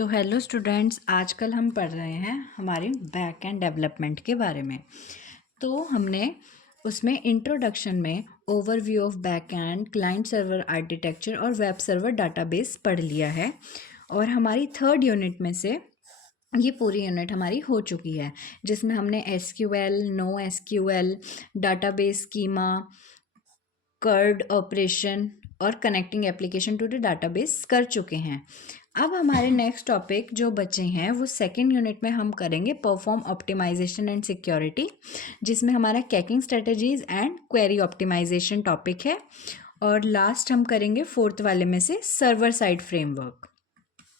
तो hello students, आजकल हम पढ़ रहे हैं हमारी बैक एंड डेवलपमेंट के बारे में। तो हमने उसमें इंट्रोडक्शन में overview of back and, client server architecture और वेब सर्वर डाटाबेस पढ़ लिया है। और हमारी थर्ड यूनिट में से ये पूरी यूनिट हमारी हो चुकी है, जिसमें हमने SQL, NoSQL, database schema, CRUD operation और connecting application to the database कर चुके हैं। अब हमारे नेक्स्ट टॉपिक जो बचे हैं वो सेकेंड यूनिट में हम करेंगे परफॉर्म ऑप्टिमाइजेशन एंड सिक्योरिटी, जिसमें हमारा caching strategies and query optimisation topic है। और लास्ट हम करेंगे फोर्थ वाले में से सर्वर साइड फ्रेमवर्क,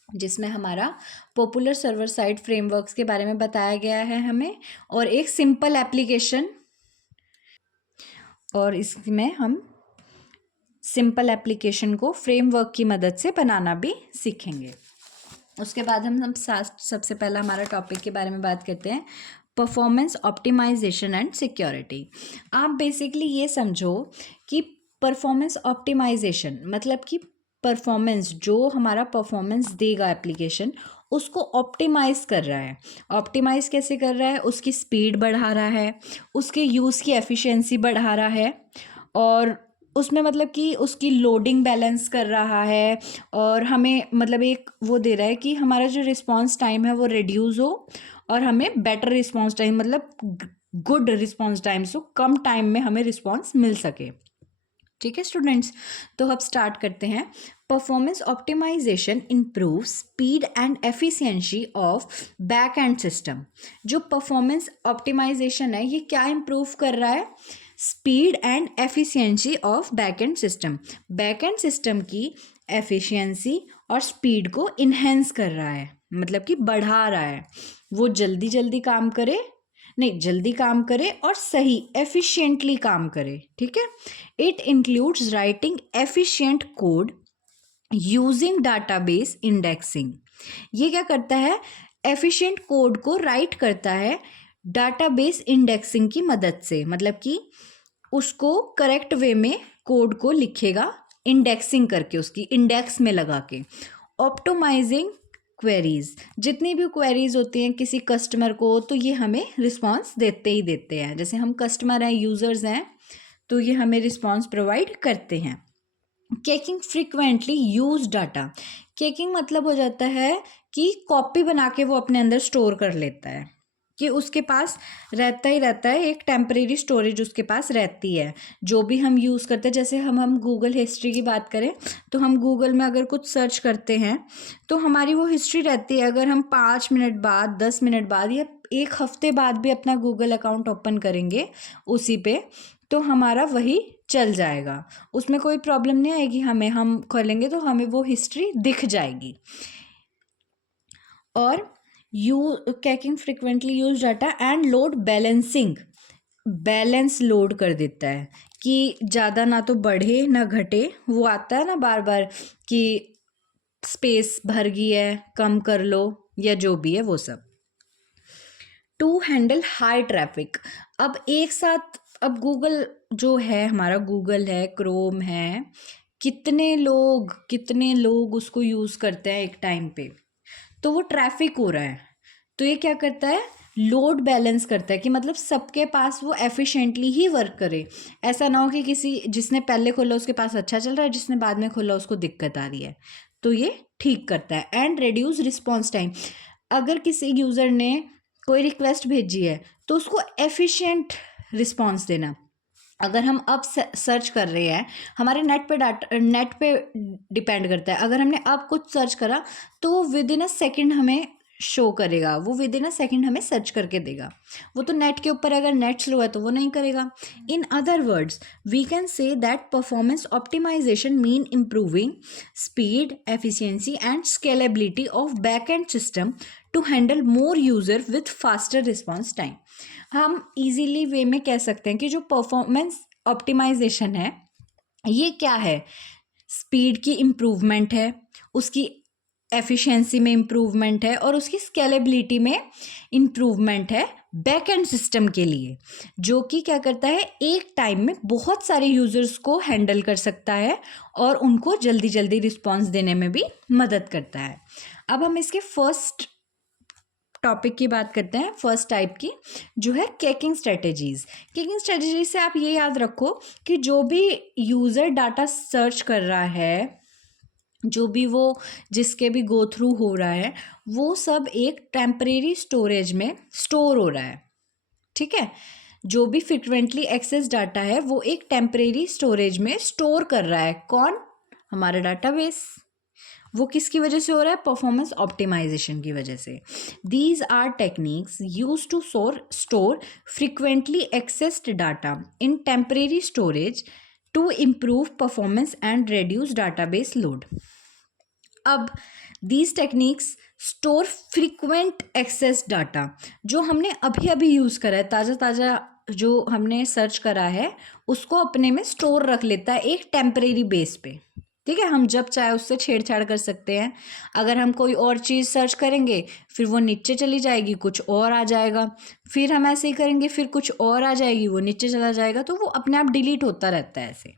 जिसमें हमारा पॉपुलर सर्वर साइड फ्रेमवर्क्स के बारे में बताया गया है हमें, और एक सिंपल एप्लीकेशन, और इसमें हम सिंपल एप्लीकेशन को फ्रेमवर्क की मदद से बनाना भी सीखेंगे। उसके बाद हम सबसे पहला हमारा टॉपिक के बारे में बात करते हैं, परफॉर्मेंस ऑप्टिमाइजेशन एंड सिक्योरिटी। आप बेसिकली ये समझो कि परफॉर्मेंस ऑप्टिमाइजेशन मतलब कि परफॉर्मेंस, जो हमारा परफॉर्मेंस देगा एप्लीकेशन, उसको ऑप्टिमाइज़ कर रहा है। ऑप्टिमाइज़ कैसे कर रहा है? उसकी स्पीड बढ़ा रहा है, उसके यूज़ की एफिशिएंसी बढ़ा रहा है, और उसमें मतलब कि उसकी लोडिंग बैलेंस कर रहा है, और हमें मतलब एक वो दे रहा है कि हमारा जो रिस्पांस टाइम है वो रिड्यूस हो, और हमें बेटर रिस्पांस टाइम मतलब गुड रिस्पांस टाइम सो कम टाइम में हमें रिस्पांस मिल सके। ठीक है स्टूडेंट्स, तो अब स्टार्ट करते हैं। Performance optimisation improve speed and efficiency of back end system. जो परफॉर्मेंस ऑप्टिमाइजेशन है ये क्या इम्प्रूव कर रहा है? Speed and efficiency of back end system. Back end system की एफिशिएंसी और स्पीड को इन्हेंस कर रहा है, मतलब कि बढ़ा रहा है। वो जल्दी जल्दी काम करे, नहीं जल्दी काम करे और सही एफिशिएंटली काम करे। ठीक है, it includes writing efficient code using database indexing. ये क्या करता है? एफिशिएंट कोड को राइट करता है डाटाबेस इंडेक्सिंग की मदद से, मतलब कि उसको करेक्ट वे में कोड को लिखेगा, इंडेक्सिंग करके, उसकी इंडेक्स में लगा के। ऑप्टिमाइजिंग क्वेरीज, जितनी भी क्वेरीज होती हैं किसी कस्टमर को, तो ये हमें रिस्पांस देते ही देते हैं। जैसे हम कस्टमर हैं, यूजर्स हैं, तो ये हमें रिस्पांस प्रोवाइड करते हैं। Caking frequently use data. Caking मतलब हो जाता है कि कॉपी बना के वो अपने अंदर स्टोर कर लेता है, कि उसके पास रहता ही रहता है, एक टेम्परेरी स्टोरेज उसके पास रहती है। जो भी हम यूज़ करते हैं, जैसे हम गूगल हिस्ट्री की बात करें, तो हम गूगल में अगर कुछ सर्च करते हैं तो हमारी वो हिस्ट्री रहती है। अगर हम 5 मिनट बाद, 10 मिनट बाद या एक हफ्ते बाद भी अपना गूगल अकाउंट ओपन करेंगे उसी पे, तो हमारा वही चल जाएगा, उसमें कोई प्रॉब्लम नहीं आएगी। हम खोलेंगे तो हमें वो हिस्ट्री दिख जाएगी। और कैकिंग frequently use data and load balancing, balance load कर देता है कि ज़्यादा ना तो बढ़े ना घटे। वो आता है ना बार बार कि स्पेस भर गई है, कम कर लो, या जो भी है वो सब। टू हैंडल हाई ट्रैफिक, अब एक साथ, अब गूगल जो है, हमारा गूगल है, क्रोम है, कितने लोग उसको यूज़ करते हैं एक टाइम पे, तो वो ट्रैफिक हो रहा है। तो ये क्या करता है? लोड बैलेंस करता है, कि मतलब सबके पास वो एफिशिएंटली ही वर्क करे। ऐसा ना हो कि किसी जिसने पहले खोला उसके पास अच्छा चल रहा है, जिसने बाद में खोला उसको दिक्कत आ रही है। तो ये ठीक करता है। एंड रिड्यूस रिस्पॉन्स टाइम, अगर किसी यूज़र ने कोई रिक्वेस्ट भेजी है तो उसको एफिशिएंट रिस्पॉन्स देना। अगर हम अब सर्च कर रहे हैं, हमारे नेट पे डिपेंड करता है। अगर हमने अब कुछ सर्च करा तो वो विद इन अ सेकेंड हमें शो करेगा, वो विद इन अ सेकेंड हमें सर्च करके देगा। वो तो नेट के ऊपर, अगर नेट स्लो है तो वो नहीं करेगा। In other words we can say that performance optimisation mean improving speed, efficiency and scalability of back end system to handle more user with faster response time. हम इजीली वे में कह सकते हैं कि जो परफॉर्मेंस ऑप्टिमाइजेशन है ये क्या है? स्पीड की इम्प्रूवमेंट है, उसकी एफिशिएंसी में इम्प्रूवमेंट है और उसकी स्केलेबिलिटी में इम्प्रूवमेंट है बैक एंड सिस्टम के लिए, जो कि क्या करता है, एक टाइम में बहुत सारे यूज़र्स को हैंडल कर सकता है और उनको जल्दी जल्दी रिस्पॉन्स देने में भी मदद करता है। अब हम इसके फर्स्ट टॉपिक की बात करते हैं, फर्स्ट टाइप की, जो है केकिंग स्ट्रेटेजीज। केकिंग स्ट्रेटेजी से आप ये याद रखो कि जो भी यूज़र डाटा सर्च कर रहा है, जो भी वो जिसके भी गो थ्रू हो रहा है, वो सब एक टेम्परेरी स्टोरेज में स्टोर हो रहा है। ठीक है, जो भी फ्रिक्वेंटली एक्सेस डाटा है वो एक टेम्परेरी स्टोरेज में स्टोर कर रहा है। कौन? हमारा डाटाबेस। वो किसकी वजह से हो रहा है? परफॉर्मेंस ऑप्टिमाइजेशन की वजह से। These are techniques used to store frequently accessed data in temporary storage to improve performance and reduce database load. अब these techniques store frequent access data, जो हमने अभी अभी यूज़ करा है, ताज़ा ताज़ा जो हमने सर्च करा है, उसको अपने में स्टोर रख लेता है एक टेम्परेरी बेस पे। ठीक है, हम जब चाहे उससे छेड़छाड़ कर सकते हैं। अगर हम कोई और चीज़ सर्च करेंगे, फिर वो नीचे चली जाएगी, कुछ और आ जाएगा, फिर हम ऐसे ही करेंगे, फिर कुछ और आ जाएगी, वो नीचे चला जाएगा, तो वो अपने आप डिलीट होता रहता है ऐसे।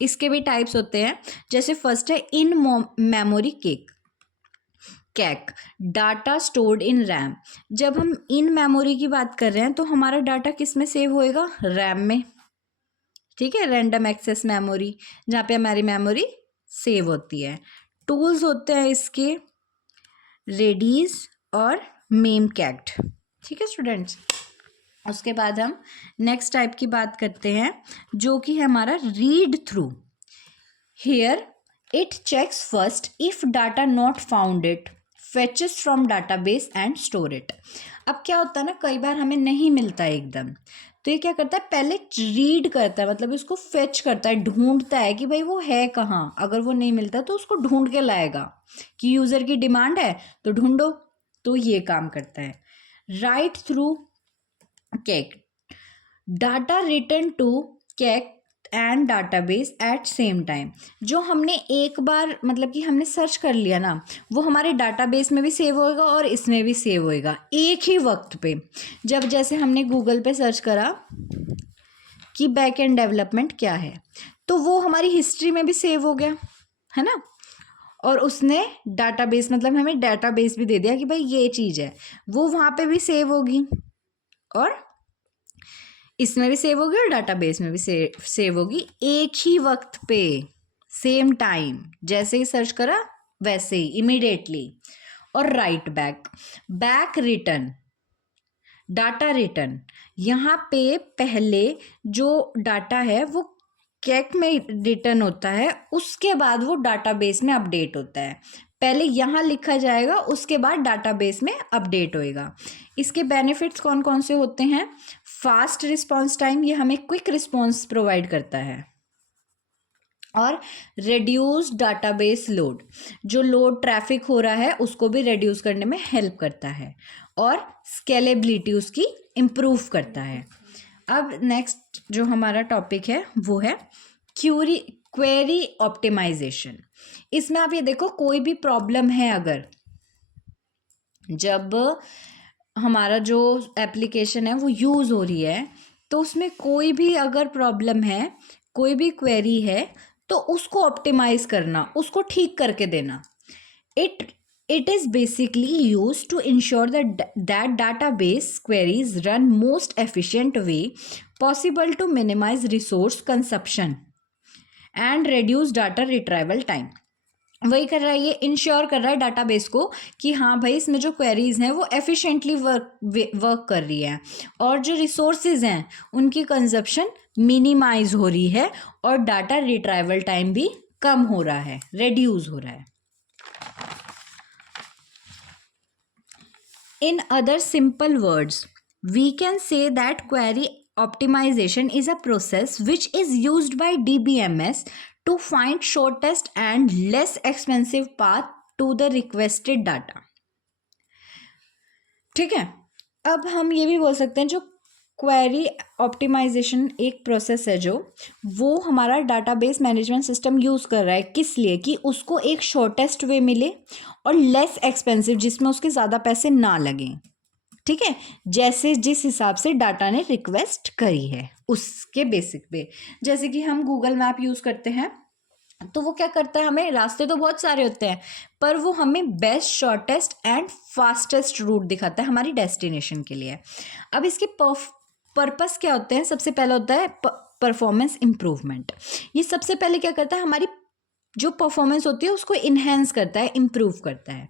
इसके भी टाइप्स होते हैं, जैसे फर्स्ट है in memory cache, data stored in RAM. जब हम इन मेमोरी की बात कर रहे हैं तो हमारा डाटा किस में सेव होएगा? रैम में। ठीक है, रैंडम एक्सेस मेमोरी, जहाँ पे हमारी मेमोरी सेव होती है। टूल्स होते हैं इसके रेडीज और मेम कैक्ट। ठीक है स्टूडेंट्स, उसके बाद हम नेक्स्ट टाइप की बात करते हैं, जो कि है हमारा read through. Here it checks first if data not found, it fetches from database and store it. अब क्या होता है ना, कई बार हमें नहीं मिलता है एकदम, तो ये क्या करता है, पहले रीड करता है, मतलब इसको फेच करता है, ढूंढता है कि भाई वो है कहाँ। अगर वो नहीं मिलता तो उसको ढूंढ के लाएगा, कि यूज़र की डिमांड है तो ढूंढो, तो ये काम करता है। Write through cache, data return to cache and database at same time. जो हमने एक बार मतलब कि हमने सर्च कर लिया ना, वो हमारे डाटाबेस में भी सेव होएगा और इसमें भी सेव होएगा एक ही वक्त पे। जब जैसे हमने गूगल पे सर्च करा कि बैक एंड डेवलपमेंट क्या है, तो वो हमारी हिस्ट्री में भी सेव हो गया, है ना। और उसने डाटाबेस मतलब हमें डाटाबेस भी दे दिया कि भाई ये चीज़ है, वो वहाँ पे भी सेव होगी और इसमें भी सेव होगी और डाटाबेस में भी सेव होगी एक ही वक्त पे, सेम टाइम। जैसे ही सर्च करा वैसे ही इमीडिएटली। और right back return, data return, यहाँ पे पहले जो डाटा है वो कैक में रिटर्न होता है, उसके बाद वो डाटाबेस में अपडेट होता है। पहले यहाँ लिखा जाएगा, उसके बाद डाटाबेस में अपडेट होएगा। इसके बेनिफिट्स कौन कौन से होते हैं? फास्ट रिस्पॉन्स टाइम, ये हमें क्विक रिस्पॉन्स प्रोवाइड करता है। और रिड्यूस डाटाबेस लोड, जो लोड ट्रैफिक हो रहा है उसको भी रिड्यूस करने में हेल्प करता है। और स्केलेबिलिटी उसकी इम्प्रूव करता है। अब नेक्स्ट जो हमारा टॉपिक है वो है क्वेरी ऑप्टिमाइजेशन। इसमें आप ये देखो, कोई भी प्रॉब्लम है अगर, जब हमारा जो एप्लीकेशन है वो यूज़ हो रही है, तो उसमें कोई भी अगर प्रॉब्लम है, कोई भी क्वेरी है, तो उसको ऑप्टिमाइज करना, उसको ठीक करके देना। It is basically used to ensure that database queries run most efficient way possible to minimize resource consumption and reduce data retrieval time. वही कर रहा है, ये इंश्योर कर रहा है डाटाबेस को कि हाँ भाई इसमें जो क्वेरीज हैं वो एफिशिएंटली वर्क कर रही है और जो रिसोर्सेज हैं उनकी कंजप्शन मिनिमाइज हो रही है और डाटा रिट्राइवल टाइम भी कम हो रहा है, रेड्यूस हो रहा है। In other simple words, we can say that query optimization is a process which is used by DBMS to find shortest and less expensive path to the requested data. ठीक है, अब हम ये भी बोल सकते हैं जो क्वेरी ऑप्टिमाइजेशन एक प्रोसेस है जो वो हमारा डाटाबेस मैनेजमेंट सिस्टम यूज़ कर रहा है, किस लिए कि उसको एक शॉर्टेस्ट वे मिले और लेस एक्सपेंसिव, जिसमें उसके ज़्यादा पैसे ना लगें। ठीक है, जैसे जिस हिसाब से डाटा ने रिक्वेस्ट करी है उसके बेसिक पे। जैसे कि हम गूगल मैप यूज़ करते हैं तो वो क्या करता है, हमें रास्ते तो बहुत सारे होते हैं पर वो हमें best shortest and fastest route दिखाता है हमारी डेस्टिनेशन के लिए। अब इसके पर्पस क्या होते हैं, सबसे पहला होता है परफॉर्मेंस इम्प्रूवमेंट। ये सबसे पहले क्या करता है, हमारी जो परफॉर्मेंस होती है उसको इन्हेंस करता है, इम्प्रूव करता है।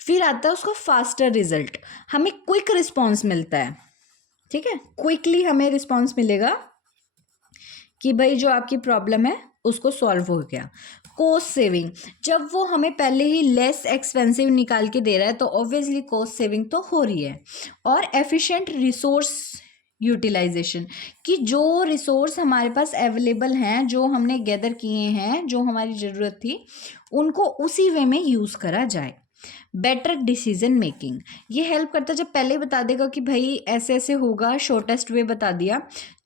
फिर आता है उसका फास्टर रिजल्ट, हमें क्विक रिस्पॉन्स मिलता है। ठीक है, क्विकली हमें रिस्पॉन्स मिलेगा कि भाई जो आपकी प्रॉब्लम है उसको सॉल्व हो गया। कॉस्ट सेविंग, जब वो हमें पहले ही लेस एक्सपेंसिव निकाल के दे रहा है तो ऑब्वियसली कॉस्ट सेविंग तो हो रही है। और एफिशिएंट रिसोर्स यूटिलाइजेशन, कि जो रिसोर्स हमारे पास अवेलेबल हैं, जो हमने गैदर किए हैं, जो हमारी ज़रूरत थी, उनको उसी वे में यूज़ करा जाए। बेटर डिसीजन मेकिंग, ये हेल्प करता है, जब पहले ही बता देगा कि भाई ऐसे ऐसे होगा, शॉर्टेस्ट वे बता दिया,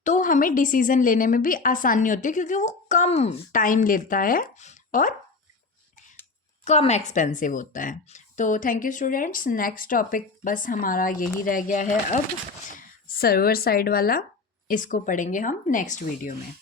तो हमें डिसीजन लेने में भी आसानी होती है क्योंकि वो कम टाइम लेता है और कम एक्सपेंसिव होता है। तो thank you students, next topic बस हमारा यही रह गया है अब, सर्वर साइड वाला, इसको पढ़ेंगे हम नेक्स्ट वीडियो में।